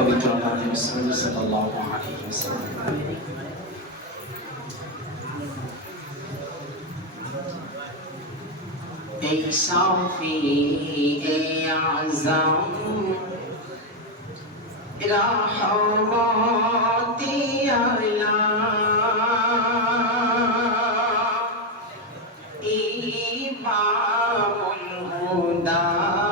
وبيت الله المسلم صلى الله عليه وسلم اكسر في اعزم الى حرمتي الى امام الهدى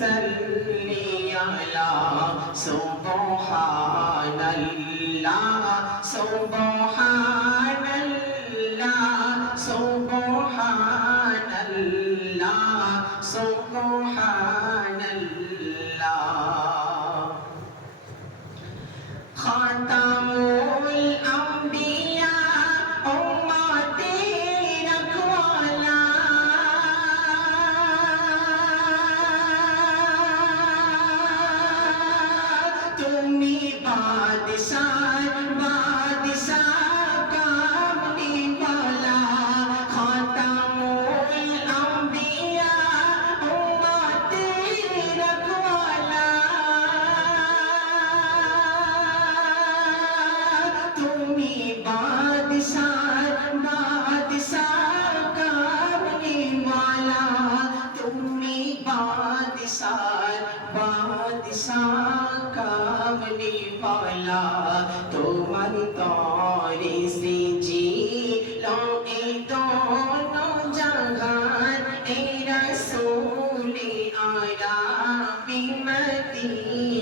صلي على سبحان الله سبحان الله سبحان الله سبحان الله ختمه Tumi baadisar, baadisar kavli pala, tumar tari si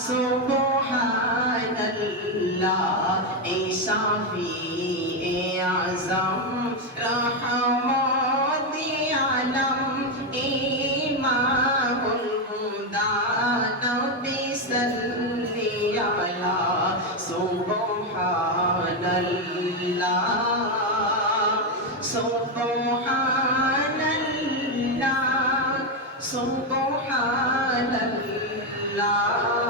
سبحان الله عيسى في اعظم رحمات علم ايمان الهدى نبي صلى الله سبحان الله سبحان الله سبحان الله